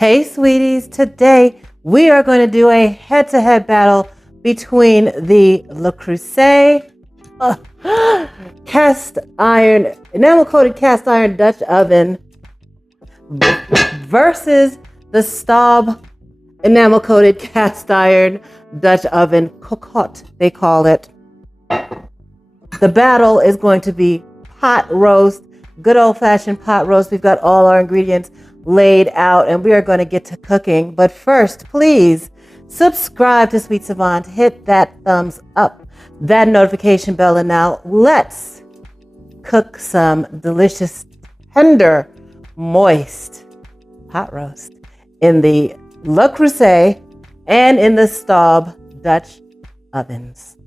Hey sweeties, today we are going to do a head-to-head battle between the Le Creuset cast iron, enamel-coated cast iron Dutch oven versus the Staub enamel-coated cast iron Dutch oven cocotte, they call it. The battle is going to be pot roast, good old-fashioned pot roast. We've got all our ingredients laid out and we are going to get to cooking. But first, please subscribe to Sweet Savant, hit that thumbs up, that notification bell, and now let's cook some delicious, tender, moist pot roast in the Le Creuset and in the Staub Dutch ovens.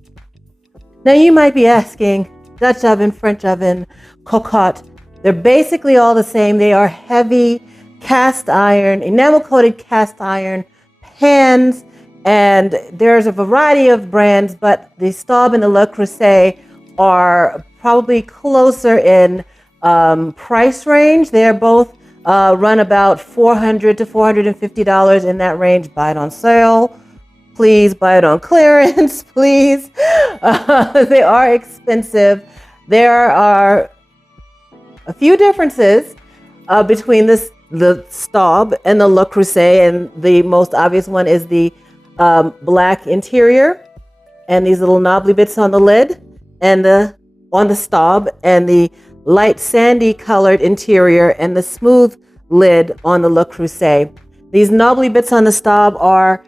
Now you might be asking, Dutch oven, French oven, cocotte, they're basically all the same. They are heavy cast iron, enamel-coated cast iron pans, and there's a variety of brands, but the Staub and the Le Creuset are probably closer in price range. They're both run about $400 to $450 in that range. Buy it on sale. Please buy it on clearance, please. They are expensive. There are a few differences between the Staub and the Le Creuset, and the most obvious one is the black interior and these little knobbly bits on the lid, and on the Staub, and the light sandy colored interior and the smooth lid on the Le Creuset. These knobbly bits on the Staub are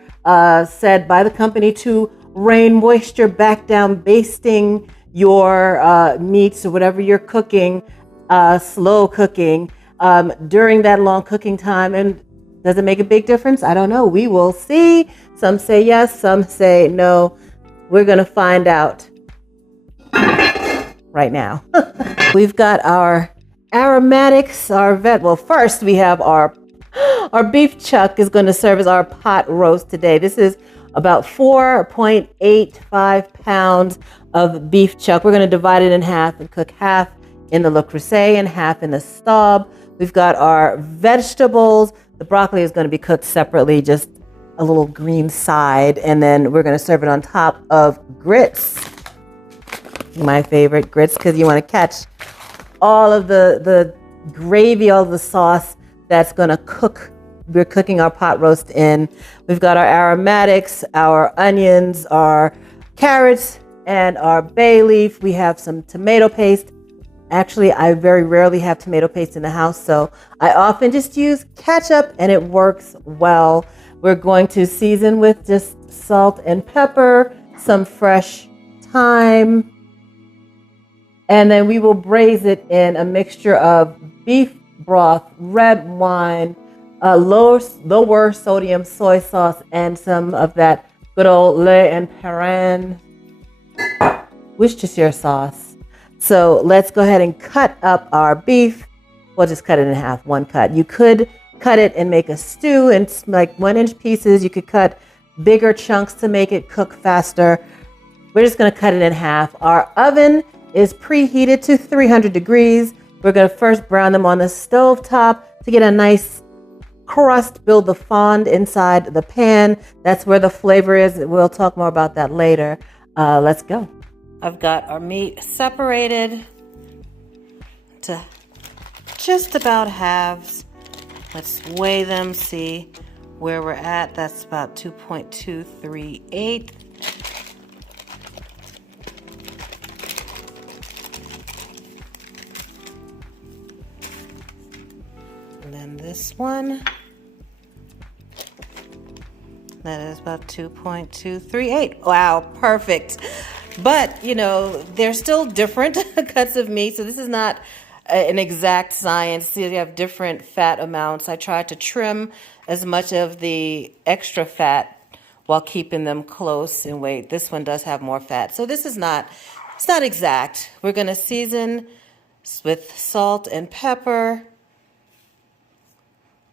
said by the company to rain moisture back down, basting your meats or whatever you're cooking, slow cooking, during that long cooking time. And does it make a big difference? I don't know. We will see. Some say yes, some say no. We're going to find out right now. We've got our aromatics, well, first we have our beef chuck is going to serve as our pot roast today. This is about 4.85 pounds of beef chuck. We're going to divide it in half and cook half in the Le Creuset and half in the Staub. We've got our vegetables. The broccoli is going to be cooked separately, just a little green side. And then we're going to serve it on top of grits. My favorite, grits, because you want to catch all of the gravy, all of the sauce that's going to cook. We're cooking our pot roast in. We've got our aromatics, our onions, our carrots, and our bay leaf. We have some tomato paste. Actually, I very rarely have tomato paste in the house, so I often just use ketchup and it works well. We're going to season with just salt and pepper, some fresh thyme, and then we will braise it in a mixture of beef broth, red wine, lower sodium soy sauce, and some of that good old Le and Perrin Worcestershire sauce. So let's go ahead and cut up our beef. We'll just cut it in half, one cut. You could cut it and make a stew in like 1-inch pieces. You could cut bigger chunks to make it cook faster. We're just going to cut it in half. Our oven is preheated to 300 degrees. We're going to first brown them on the stove top to get a nice crust, build the fond inside the pan. That's where the flavor is. We'll talk more about that later. Let's go. I've got our meat separated to just about halves. Let's weigh them, see where we're at. That's about 2.238. And then this one, that is about 2.238. Wow, perfect. But, you know, they're still different cuts of meat, so this is not an exact science. See, you have different fat amounts. I tried to trim as much of the extra fat while keeping them close in weight. This one does have more fat, so this is not, it's not exact. We're going to season with salt and pepper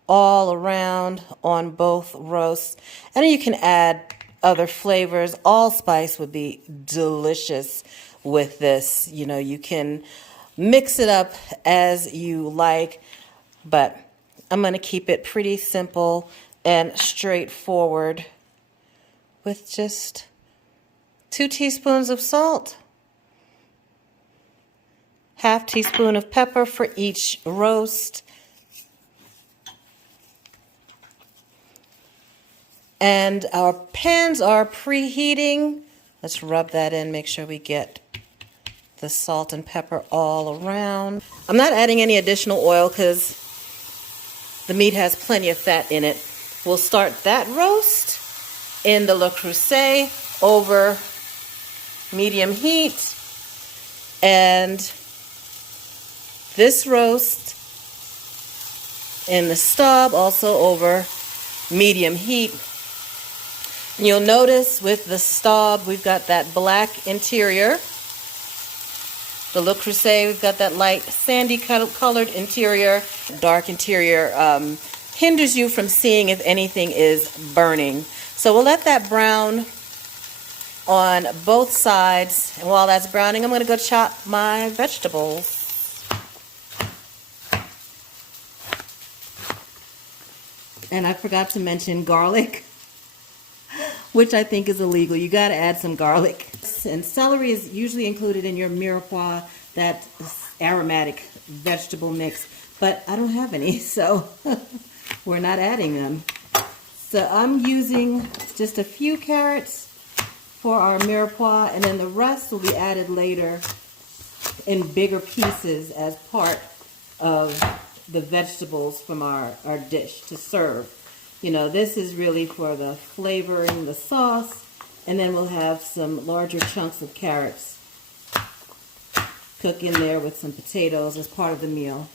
all around on both roasts, and then you can add other flavors. Allspice would be delicious with this. You know, you can mix it up as you like, but I'm going to keep it pretty simple and straightforward with just 2 teaspoons of salt, half teaspoon of pepper for each roast, and our pans are preheating. Let's rub that in, make sure we get the salt and pepper all around. I'm not adding any additional oil because the meat has plenty of fat in it. We'll start that roast in the Le Creuset over medium heat, and this roast in the Staub also over medium heat. And you'll notice with the Staub we've got that black interior. The Le Creuset, we've got that light sandy colored interior. Dark interior hinders you from seeing if anything is burning. So we'll let that brown on both sides. And while that's browning, I'm going to go chop my vegetables. And I forgot to mention garlic, which I think is illegal. You got to add some garlic. And celery is usually included in your mirepoix, that aromatic vegetable mix, but I don't have any, so we're not adding them. So I'm using just a few carrots for our mirepoix, and then the rest will be added later in bigger pieces as part of the vegetables from our dish to serve. You know, this is really for the flavoring, the sauce, and then we'll have some larger chunks of carrots cook in there with some potatoes as part of the meal.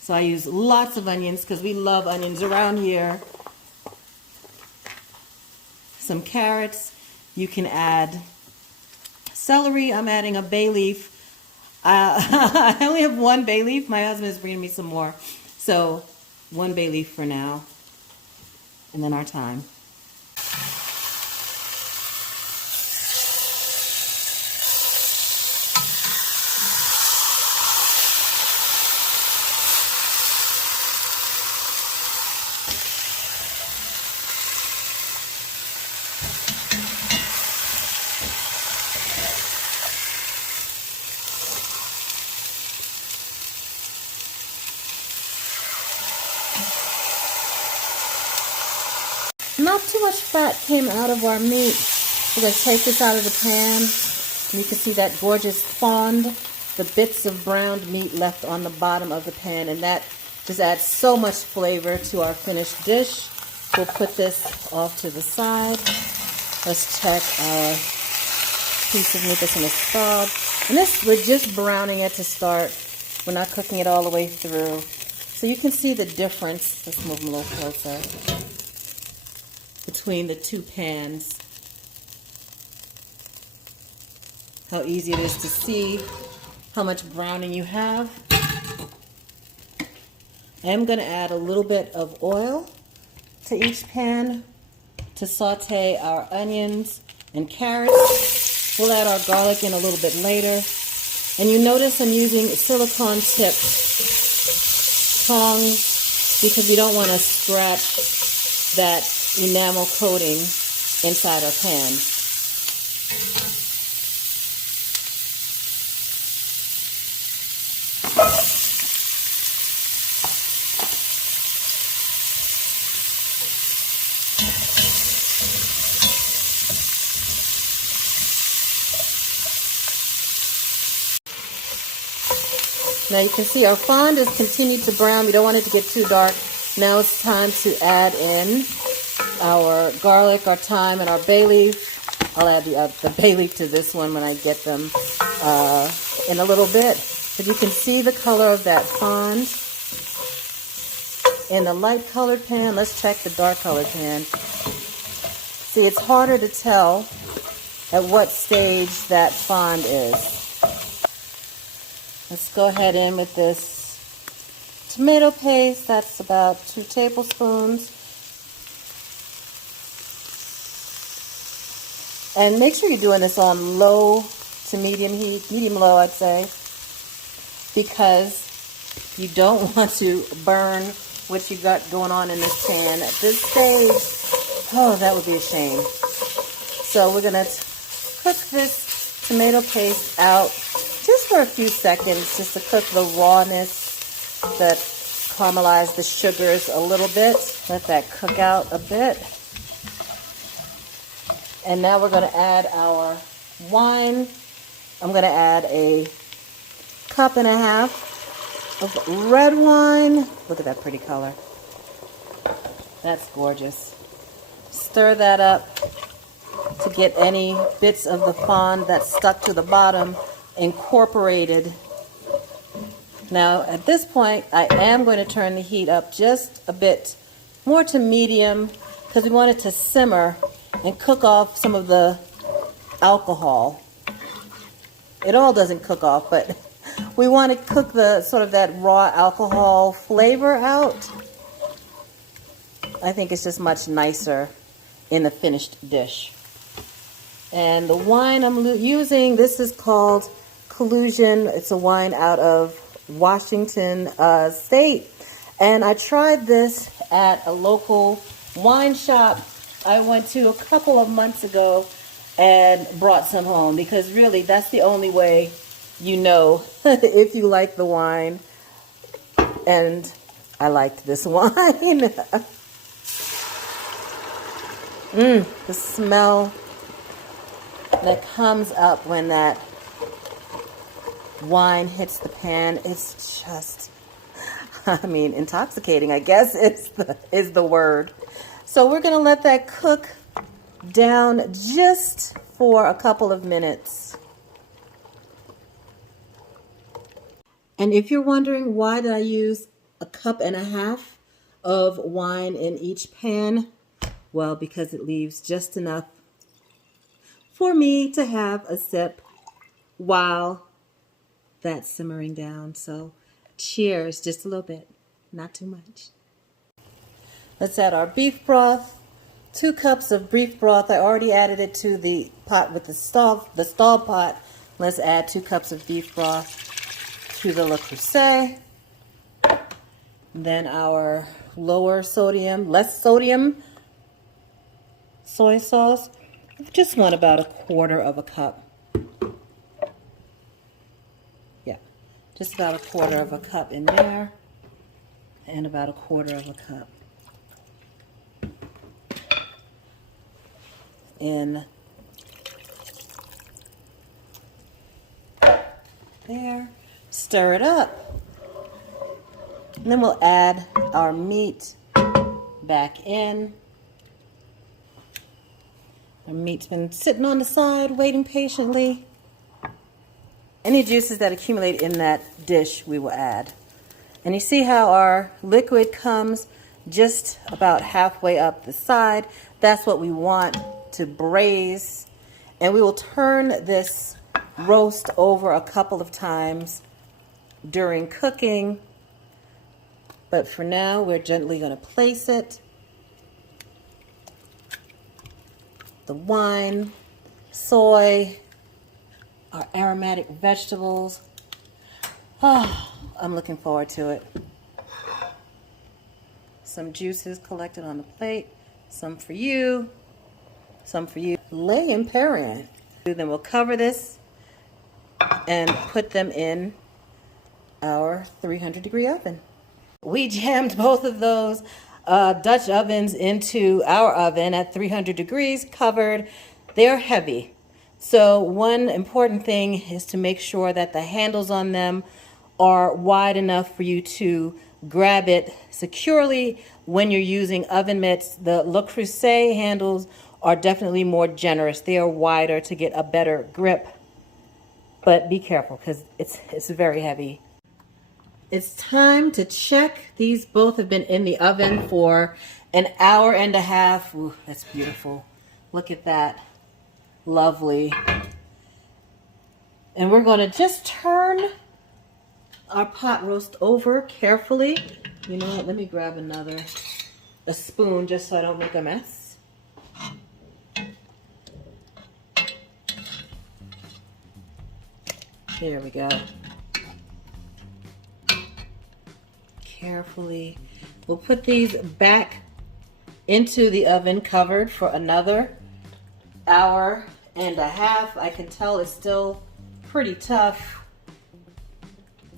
So I use lots of onions because we love onions around here. Some carrots. You can add celery. I'm adding a bay leaf. I only have 1 bay leaf. My husband is bringing me some more. So 1 bay leaf for now. And then our thyme. Not too much fat came out of our meat. We're going to take this out of the pan. And you can see that gorgeous fond, the bits of browned meat left on the bottom of the pan, and that just adds so much flavor to our finished dish. We'll put this off to the side. Let's check our piece of meat that's in the Staub. And this, we're just browning it to start. We're not cooking it all the way through. So you can see the difference. Let's move them a little closer. Between the 2 pans. How easy it is to see how much browning you have. I am going to add a little bit of oil to each pan to saute our onions and carrots. We'll add our garlic in a little bit later. And you notice I'm using silicone tipped tongs because we don't want to scratch that enamel coating inside our pan. Now you can see our fond has continued to brown. We don't want it to get too dark. Now it's time to add in our garlic, our thyme, and our bay leaf. I'll add the bay leaf to this one when I get them in a little bit. But you can see the color of that fond in the light colored pan. Let's check the dark colored pan. See, it's harder to tell at what stage that fond is. Let's go ahead in with this tomato paste. That's about 2 tablespoons. And make sure you're doing this on low to medium heat, medium-low I'd say, because you don't want to burn what you got going on in this pan at this stage. Oh, that would be a shame. So we're gonna cook this tomato paste out just for a few seconds, just to cook the rawness, that caramelize the sugars a little bit. Let that cook out a bit. And now we're gonna add our wine. I'm gonna add a 1.5 cups of red wine. Look at that pretty color. That's gorgeous. Stir that up to get any bits of the fond that's stuck to the bottom incorporated. Now at this point I am going to turn the heat up just a bit more to medium, because we want it to simmer and cook off some of the alcohol. It all doesn't cook off, but we want to cook the sort of that raw alcohol flavor out. I think it's just much nicer in the finished dish. And the wine I'm using, this is called Collusion. It's a wine out of Washington State. And I tried this at a local wine shop I went to a couple of months ago and brought some home, because really that's the only way you know if you like the wine. And I liked this wine. The smell that comes up when that wine hits the pan, it's just, I mean, intoxicating, I guess is the word. So we're going to let that cook down just for a couple of minutes. And if you're wondering why did I use 1.5 cups of wine in each pan, well, because it leaves just enough for me to have a sip while that's simmering down. So cheers, just a little bit, not too much. Let's add our beef broth. 2 cups of beef broth. I already added it to the pot with the Staub pot. Let's add 2 cups of beef broth to the Le Creuset. Then our less sodium soy sauce. Just want about 1/4 cup. Yeah, just about 1/4 cup in there, and about 1/4 cup in there. Stir it up. And then we'll add our meat back in. Our meat's been sitting on the side, waiting patiently. Any juices that accumulate in that dish, we will add. And you see how our liquid comes just about halfway up the side. That's what we want to braise. And we will turn this roast over a couple of times during cooking. But for now, we're gently going to place it. The wine, soy, our aromatic vegetables. Oh, I'm looking forward to it. Some juices collected on the plate. Some for you. Some for you. Lay in parent. Then we'll cover this and put them in our 300-degree oven. We jammed both of those Dutch ovens into our oven at 300 degrees, covered. They're heavy. So one important thing is to make sure that the handles on them are wide enough for you to grab it securely when you're using oven mitts. The Le Creuset handles are definitely more generous. They are wider to get a better grip. But be careful because it's very heavy. It's time to check. These both have been in the oven for 1.5 hours. Ooh, that's beautiful. Look at that. Lovely. And we're going to just turn our pot roast over carefully. You know what? Let me grab a spoon just so I don't make a mess. There we go. Carefully We'll put these back into the oven covered for another hour and a half. I can tell it's still pretty tough.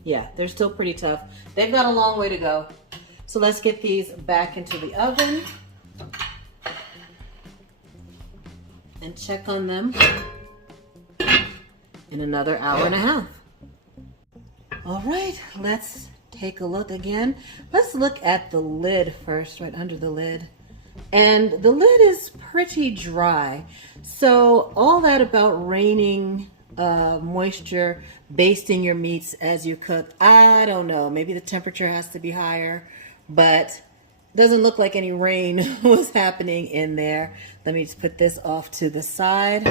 Yeah, they're still pretty tough. They've got a long way to go. So let's get these back into the oven and check on them in another hour and a half. All right, let's take a look again. Let's look at the lid first, right under the lid. And the lid is pretty dry. So all that about raining moisture, basting your meats as you cook, I don't know. Maybe the temperature has to be higher, but doesn't look like any rain was happening in there. Let me just put this off to the side,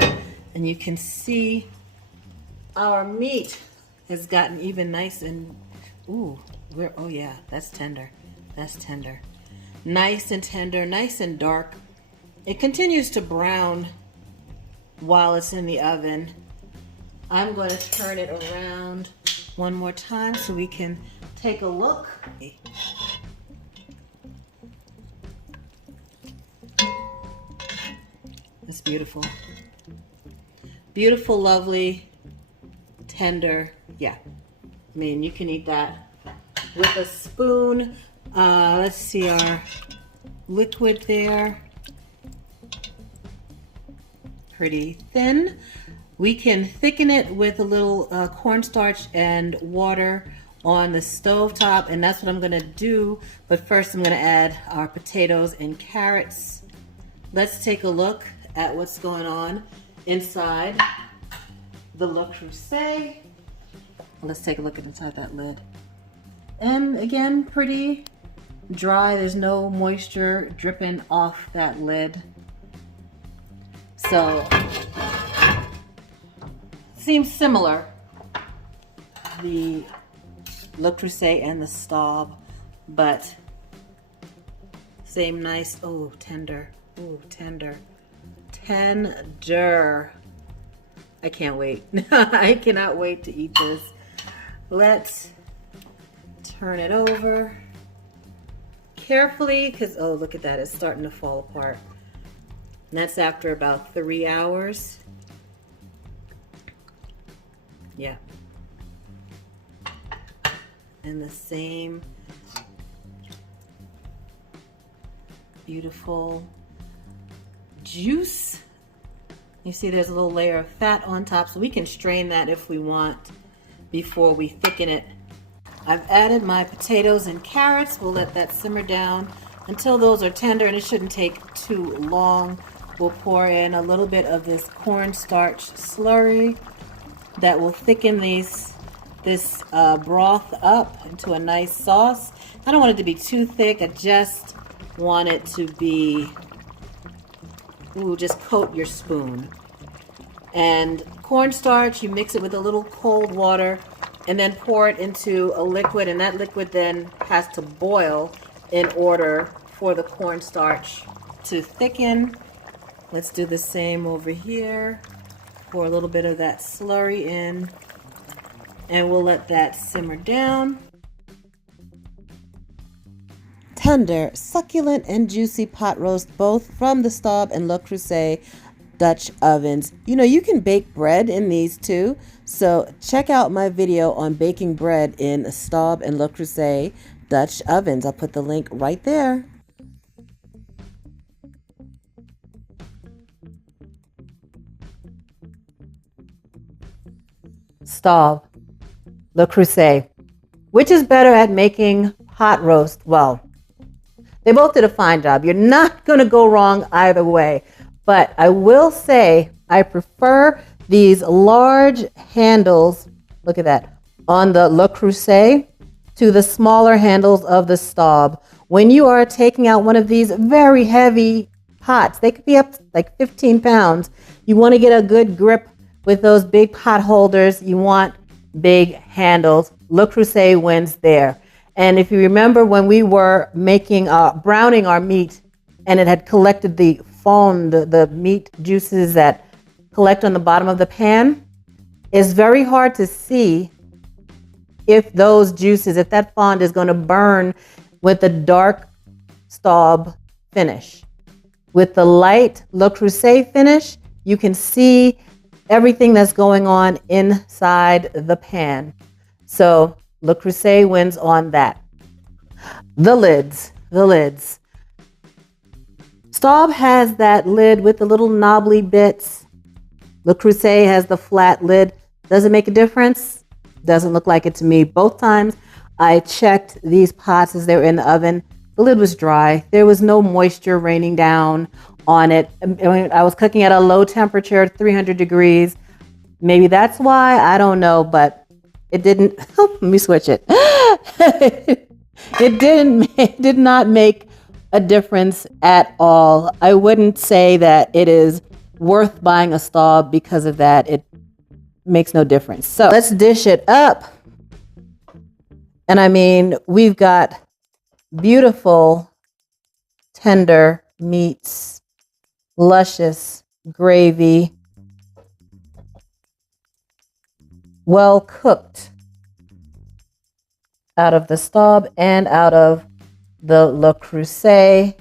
and you can see our meat has gotten even nice and, ooh, oh yeah, that's tender. That's tender. Nice and tender, nice and dark. It continues to brown while it's in the oven. I'm going to turn it around one more time so we can take a look. It's beautiful. Beautiful, lovely, tender. Yeah, I mean, you can eat that with a spoon. Let's see our liquid there. Pretty thin. We can thicken it with a little cornstarch and water on the stove top, and that's what I'm gonna do. But first I'm gonna add our potatoes and carrots. Let's take a look at what's going on inside the Le Creuset. Let's take a look at inside that lid. And again, pretty dry. There's no moisture dripping off that lid. So, seems similar, the Le Creuset and the Staub, but same nice, oh, tender, oh, tender, tender. I can't wait. I cannot wait to eat this. Let's turn it over carefully, because, oh, look at that, it's starting to fall apart. And that's after about 3 hours. Yeah. And the same beautiful juice. You see there's a little layer of fat on top, so we can strain that if we want before we thicken it. I've added my potatoes and carrots. We'll let that simmer down until those are tender, and it shouldn't take too long. We'll pour in a little bit of this cornstarch slurry that will thicken this broth up into a nice sauce. I don't want it to be too thick. I just want it to be, ooh, just coat your spoon. And cornstarch, you mix it with a little cold water and then pour it into a liquid, and that liquid then has to boil in order for the cornstarch to thicken. Let's do the same over here. Pour a little bit of that slurry in, and we'll let that simmer down. Tender, succulent, and juicy pot roast, both from the Staub and Le Creuset Dutch ovens. You know, you can bake bread in these too. So check out my video on baking bread in Staub and Le Creuset Dutch ovens. I'll put the link right there. Staub, Le Creuset. Which is better at making pot roast? Well, they both did a fine job. You're not going to go wrong either way. But I will say I prefer these large handles, look at that, on the Le Creuset to the smaller handles of the Staub. When you are taking out one of these very heavy pots, they could be up to like 15 pounds. You want to get a good grip with those big pot holders. You want big handles. Le Creuset wins there. And if you remember when we were making, browning our meat, and it had collected the fond, the meat juices that collect on the bottom of the pan, it's very hard to see if those juices, if that fond is going to burn with the dark Staub finish. With the light Le Creuset finish, you can see everything that's going on inside the pan. So Le Creuset wins on that. The lids. Staub has that lid with the little knobbly bits. Le Creuset has the flat lid. Does it make a difference? Doesn't look like it to me. Both times I checked these pots as they were in the oven. The lid was dry. There was no moisture raining down on it. I was cooking at a low temperature, 300 degrees. Maybe that's why, I don't know, but it didn't, let me switch it. It did not make a difference at all. I wouldn't say that it is worth buying a Staub because of that. It makes no difference. So let's dish it up. And I mean, we've got beautiful, tender meats, luscious gravy, well cooked out of the Staub and out of the Le Creuset.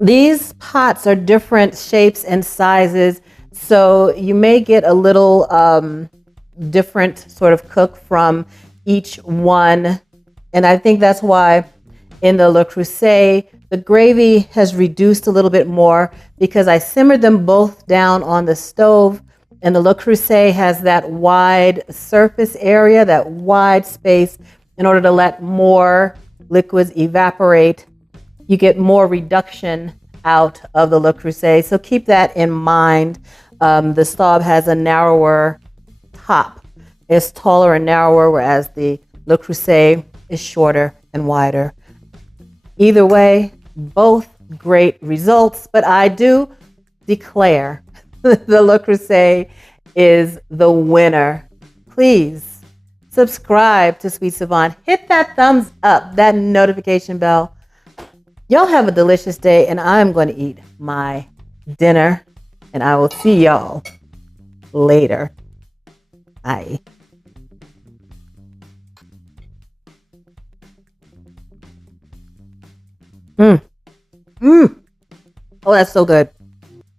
These pots are different shapes and sizes, so you may get a little different sort of cook from each one. And I think that's why in the Le Creuset, the gravy has reduced a little bit more because I simmered them both down on the stove. And the Le Creuset has that wide surface area, that wide space, in order to let more liquids evaporate. You get more reduction out of the Le Creuset. So keep that in mind. The Staub has a narrower top. It's taller and narrower, whereas the Le Creuset is shorter and wider. Either way, both great results, but I do declare the Le Creuset is the winner. Please subscribe to Sweet Savant. Hit that thumbs up, that notification bell. Y'all have a delicious day, and I'm going to eat my dinner, and I will see y'all later. Bye. Oh, that's so good.